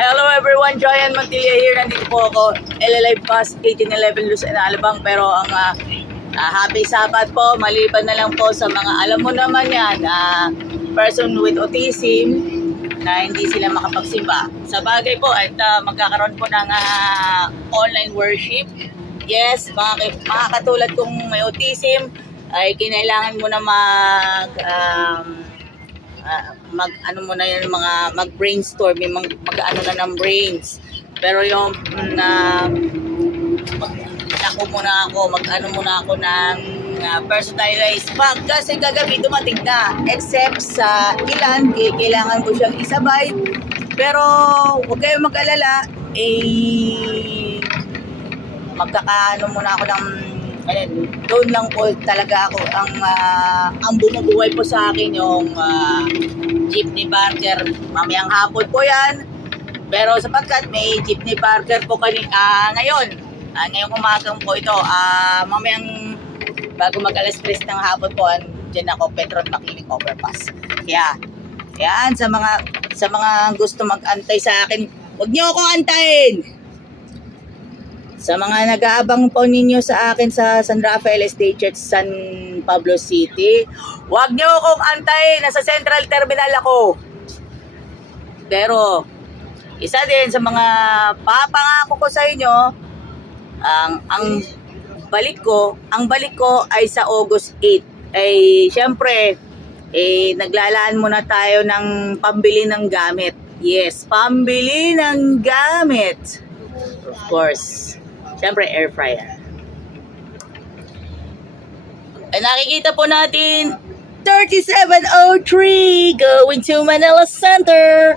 Hello everyone, Joyan Montilla here. Nandito po ako, LLI Bus 1811 Luzon, Alabang. Pero ang happy Sabat po, maliban na lang po sa mga alam mo naman yan, person with autism na hindi sila makapagsimba. Sa bagay po, at magkakaroon po ng online worship. Yes, mga katulad kong may autism, ay kinailangan mo na mag-brainstorm, mag-ano na ng brains. Pero yung mag-ano muna ako ng personalized bag kasi kagabi dumating na. Except sa ilan, kailangan ko siyang isabay. Pero huwag kayong mag-alala, magkakaano muna ako ng doon lang po talaga ako ang bumubuhay po sa akin yung jeepney parker mamayang hapon po yan, pero sapagkat may jeepney parker po ngayong umagang po ito, mamayang bago mag alas 3 ng hapon po dyan ako Petron Makiling Overpass. Kaya yan, sa mga gusto mag-antay sa akin, huwag niyo akong antayin. Sa mga nag-aabang po ninyo sa akin sa San Rafael Estate Church, San Pablo City, huwag niyo akong antayin. Nasa Central Terminal ako. Pero, isa din sa mga papangako ko sa inyo, ang balik ko ay sa August 8. Ay, syempre, naglalaan muna tayo ng pambili ng gamit. Yes, pambili ng gamit. Of course. Siyempre, air fryer. Nakikita po natin, 3703 going to Manila Center.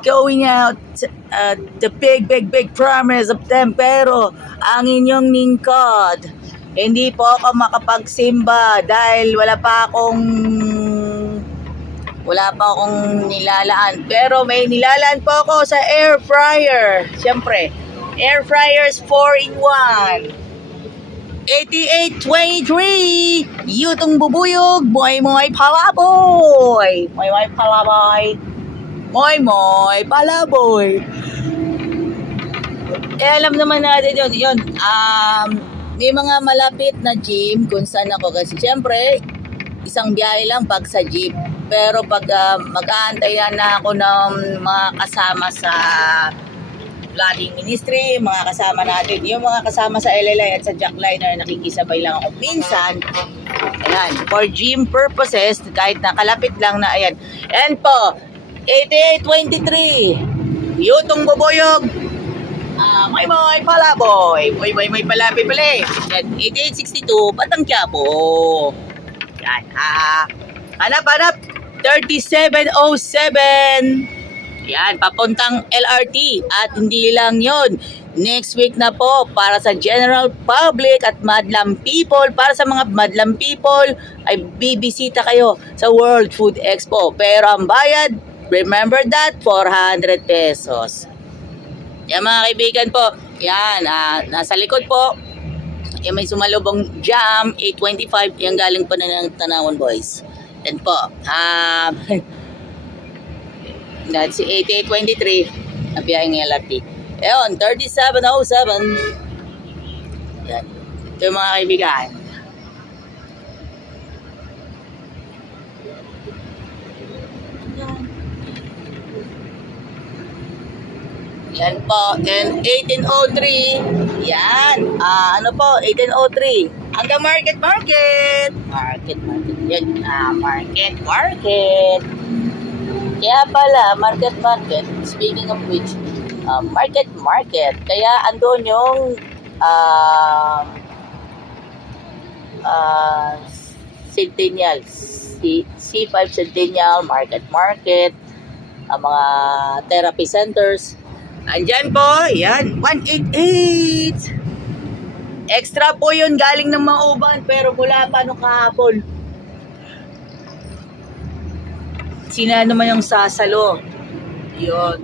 Going out the big promise of them. Pero, ang inyong lingkod, hindi po ako makapagsimba dahil wala pa akong nilalaan. Pero may nilalaan po ako sa air fryer. Siyempre, air fryers 4-in-1. 8823. Yutong bubuyog. Moy palaboy. Moy palaboy. Moy palaboy. Alam naman natin yun. May mga malapit na gym kung saan ako. Kasi syempre, isang biyahe lang pag sa jeep. Pero pag mag-aantayan na ako ng mga kasama sa vlogging ministry, mga kasama natin, yung mga kasama sa LLI at sa Jackliner, nakikisabay lang ako minsan. Ayan, for gym purposes, kahit nakalapit lang na, ayan. Ayan po, 8823, Yutong Bubuyog, Moy Palaboy, Moy Palaboy pala. Ayan, 8862, Batang Quiapo. Ayan, hanap, 3707. Yan, papuntang LRT. At hindi lang yon. Next week na po para sa general public at madlang people. Para sa mga madlang people ay bibisita kayo sa World Food Expo. Pero ang bayad, remember that, 400 pesos. Yan mga kaibigan po. Yan, nasa likod po. Yan, may sumalubong jam, 825. Yan galing pa na ng Tanawan Boys. Yan po. That's 8823 na biyaheng LRT. Ewan, 3707. Yan. Ito yung mga kaibigan. Yan po. And 1803. Yan. Ano po? 1803. Hanggang market. Yan. Market. Kaya pala, market. Speaking of which, market. Kaya andun yung Centennial, C5 Centennial, market. Ang mga therapy centers. Andyan po, yan, 188. Extra po yun, galing ng Mauban, pero mula pa nung kahapon. Sila naman yung sasalo. Yun.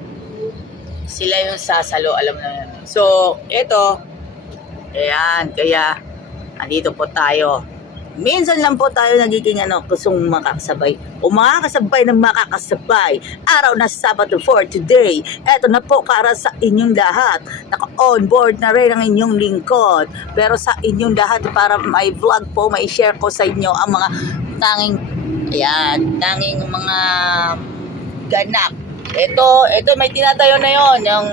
Sila yung sasalo, alam na yan. So, ito. Ayan, kaya andito po tayo. Minsan lang po tayo nagiging gustong makakasabay. o mga kasabay ng makakasabay. Araw na Sabado for today. Eto na po para sa inyong lahat. Naka-on board na rin ang inyong lingkod. Pero sa inyong lahat, para may vlog po, may share ko sa inyo ang mga tanging mga ganap. Ito may tinatayo na yon, yung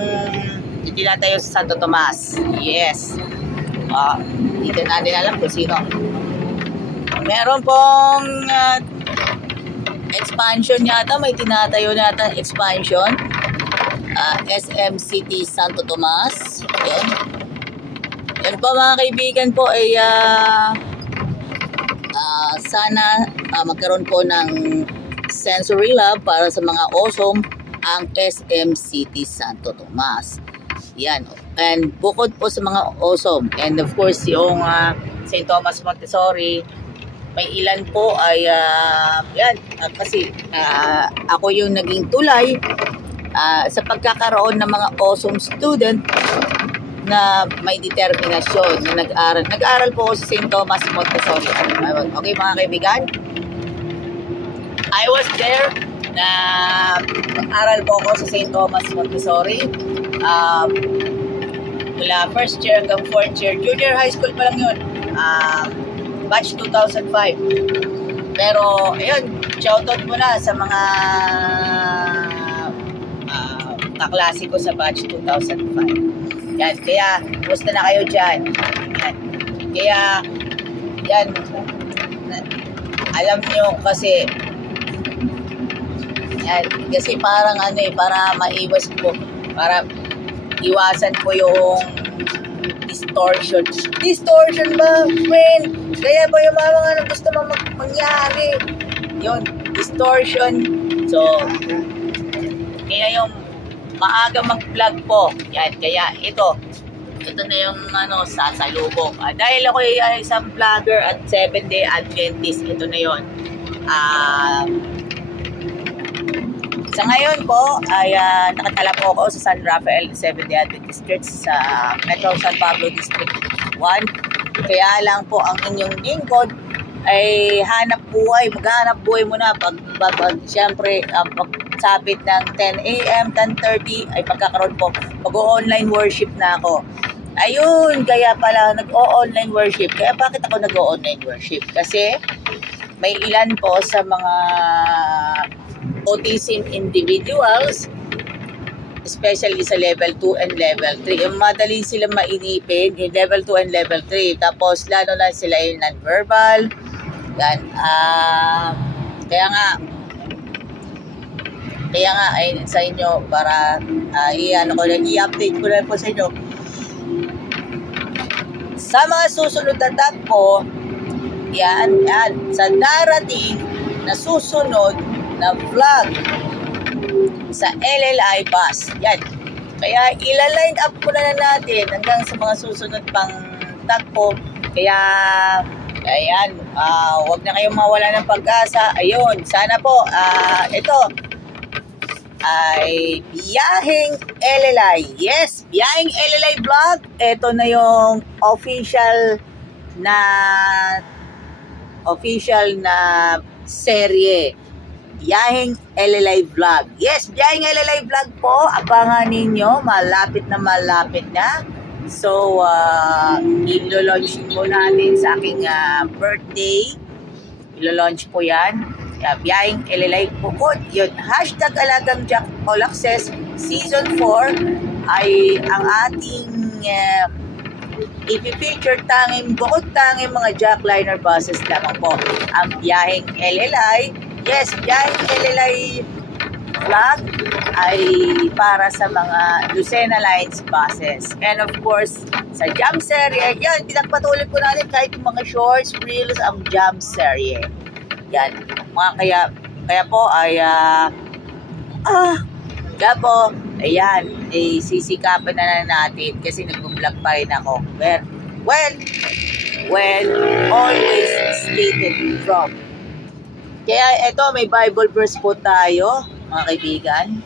tinatayo sa Santo Tomas. Yes. Dito natin alam kung sino. Meron pong expansion yata, may tinatayo yata expansion. SM City Santo Tomas. Yan po mga kaibigan po ay sana magkaroon po ng sensory lab para sa mga awesome ang SM City Santo Tomas. Yan. And bukod po sa mga awesome, and of course yung St. Thomas Montessori, may ilan po ay kasi ako yung naging tulay sa pagkakaroon ng mga awesome student na may determinasyon na nag-aral. Nag-aral po ako sa St. Thomas Montessori. Okay mga kaibigan? I was there na nag-aral po ako sa St. Thomas Montessori. Mula first year hanggang fourth year. Junior high school pa lang yun. Batch 2005. Pero, ayun, shoutout muna sa mga kaklase ko sa batch 2005. Yan, kaya, gusto na kayo dyan. Yan. Kaya, yan, alam nyo kasi, yan, kasi parang para maiwas po, para iwasan po yung distortion. Distortion ba, friend? Kaya ba yung mga gusto mong mangyari? Yun, distortion. So, kaya yung maaga mag-vlog po. Yan, kaya ito na yung sasalubong. Dahil ako ay isang vlogger at 7-day Adventist, ito na yun. Sa ngayon po ay nakatala po ako sa San Rafael Seventh-day Adventist Church sa Metro San Pablo District 1. Kaya lang po ang inyong lingkod ay maghanap buhay muna pag siyempre pagsapit ng 10 a.m., 10:30 ay pagkakaroon po mag-online worship na ako. Ayun, kaya pala nag-o-online worship. Kaya bakit ako nag-o-online worship? Kasi may ilan po sa mga autism individuals, especially sa level 2 and level 3. Yung madali sila mainipin, yung level 2 and level 3. Tapos, lalo na sila yung non-verbal. Yan. Kaya nga, ay sa inyo, para i-update ko na po sa inyo. Sa mga susunod na po, yan, sa darating na susunod na vlog sa LLI bus. Yan. Kaya ila-line up ko na natin hanggang sa mga susunod pang tagpo. Kaya, ayan, huwag na kayong mawala ng pag-asa. Ayun, sana po, ito, ay Biyaheng LLI. Yes, Biyaheng LLI vlog. Ito na yung official na serye. Biyaheng LLI vlog. Yes, Biyaheng LLI vlog po. Abangan ninyo. Malapit na. So, ilo-launch po natin sa aking birthday. Ilo-launch po yan. Biyaheng LLI po po. Yun, hashtag Alagang Jack All Access Season 4 ay ang ating i-feature bukod tanging mga jackliner buses lamang po. Ang Biyaheng LLI, yes, Biyaheng LLI vlog ay para sa mga Lucena Lines buses. And of course, sa jam serye, yan, pinagpatuloy po natin kahit mga shorts, reels, ang jam serye. Yan, kaya po ay ayan, sisikapan na natin kasi nag-vlog pa rin ako. Well, always stated from. Kaya ito, may Bible verse po tayo, mga kaibigan.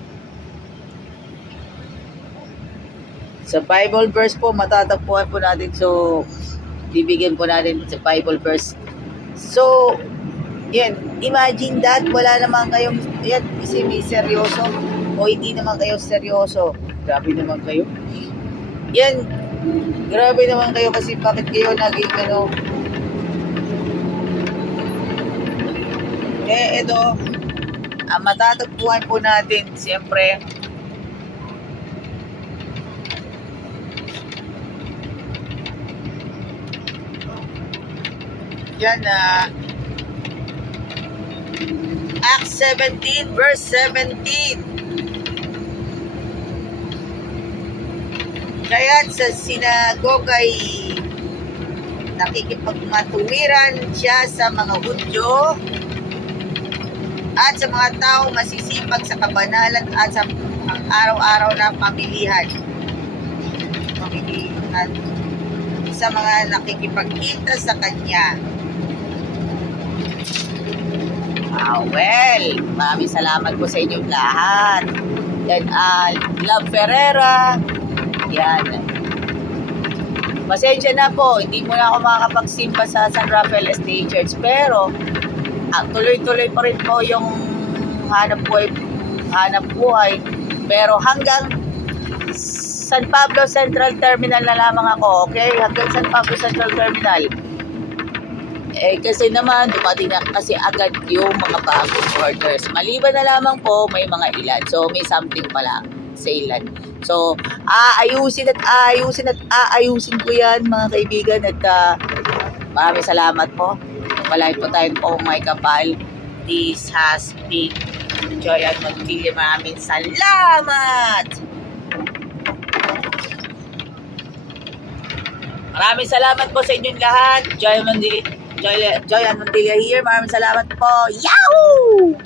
Sa Bible verse po, matatagpuan po natin. So, bibigyan po natin sa Bible verse. So, Yan, imagine that, wala naman kayong, yan, kasi may seryoso, o hindi naman kayo seryoso. Grabe naman kayo. Yan, grabe naman kayo kasi bakit kayo naging ano. Ito, ang matatagpuan po natin, siyempre, yan na, Acts 17 verse 17. Kaya sa sinagoga ay nakikipagmatuwiran siya sa mga Hudyo at sa mga tao masisipag sa kabanalan at sa araw-araw na pamilihan sa mga nakikipagkita sa kanya. Well, maraming salamat po sa inyong lahat. Yan, Love Ferreira. Yan. Pasensya na po, hindi mo na ako makakapagsimba sa San Rafael Estate Church. Pero, tuloy-tuloy pa rin po yung hanap buhay. Pero hanggang San Pablo Central Terminal na lamang ako, okay? Hanggang San Pablo Central Terminal. Kasi naman, dumating na kasi agad yung mga bagong orders. Maliban na lamang po, may mga ilan. So, may something pala sa ilan. So, aayusin ko yan, mga kaibigan. At maraming salamat po. Palagi po tayo po may kapal. This has been Joy Montilla. Maraming salamat! Maraming salamat po sa inyong lahat. Joy Montilla here. Maraming salamat po. Yahoo!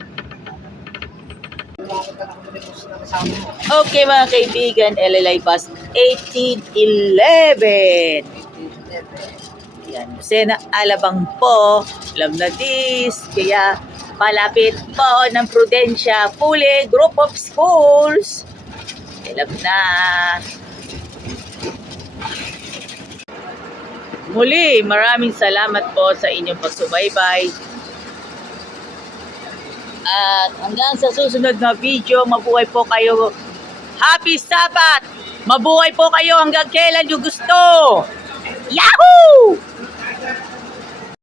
Okay mga kaibigan, LLI Bus 1811. Yan, Sena Alabang po. Alam na this. Kaya palapit po ng Prudencia Pule Group of Schools. Alam na. Muli, maraming salamat po sa inyong pagsubaybay. At hanggang sa susunod na video, mabuhay po kayo. Happy Sabbath! Mabuhay po kayo hanggang kailan nyo gusto! Yahoo!